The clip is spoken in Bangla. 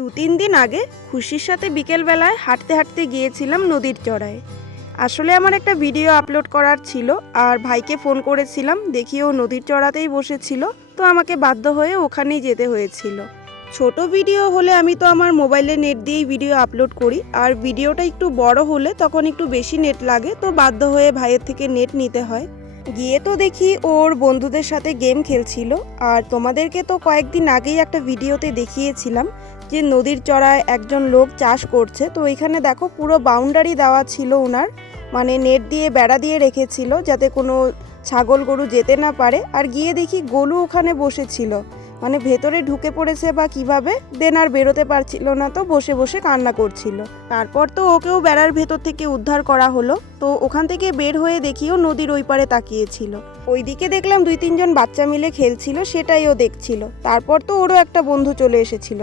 2-3 দিন আগে খুশির সাথে বিকেলবেলায় হাঁটতে হাঁটতে গিয়েছিলাম নদীর চড়ায়। আসলে আমার একটা ভিডিও আপলোড করার ছিল, আর ভাইকে ফোন করেছিলাম, দেখি ও নদীর চড়াতেই বসেছিল, তো আমাকে বাধ্য হয়ে ওখানেই যেতে হয়েছিল। ছোট ভিডিও হলে আমি তো আমার মোবাইলে নেট দিয়েই ভিডিও আপলোড করি, আর ভিডিওটা একটু বড় হলে তখন একটু বেশি নেট লাগে, তো বাধ্য হয়ে ভাইয়ের থেকে নেট নিতে হয়। গিয়ে তো দেখি ওর বন্ধুদের সাথে গেম খেলছিল। আর তোমাদেরকে তো কয়েকদিন আগেই একটা ভিডিওতে দেখিয়েছিলাম যে নদীর চড়ায় একজন লোক চাষ করছে, তো এখানে দেখো পুরো বাউন্ডারি দেওয়া ছিল ওনার, মানে নেট দিয়ে বেড়া দিয়ে রেখেছিল যাতে কোনো ছাগল গরু যেতে না পারে। আর গিয়ে দেখি গরু ওখানে বসেছিল, মানে ভেতরে ঢুকে পড়েছে বা কিভাবে, দেন আর বেরোতে পারছিল না, তো বসে বসে কান্না করছিল। তারপর তো ওকেও বেড়ার ভেতর থেকে উদ্ধার করা হলো। তো ওখান থেকে বের হয়ে দেখিও নদীর ওই পারে তাকিয়েছিল। ওইদিকে দেখলাম 2-3 জন বাচ্চা মিলে খেলছিল, সেটাই ও দেখছিল। তারপর তো ওরও একটা বন্ধু চলে এসেছিল।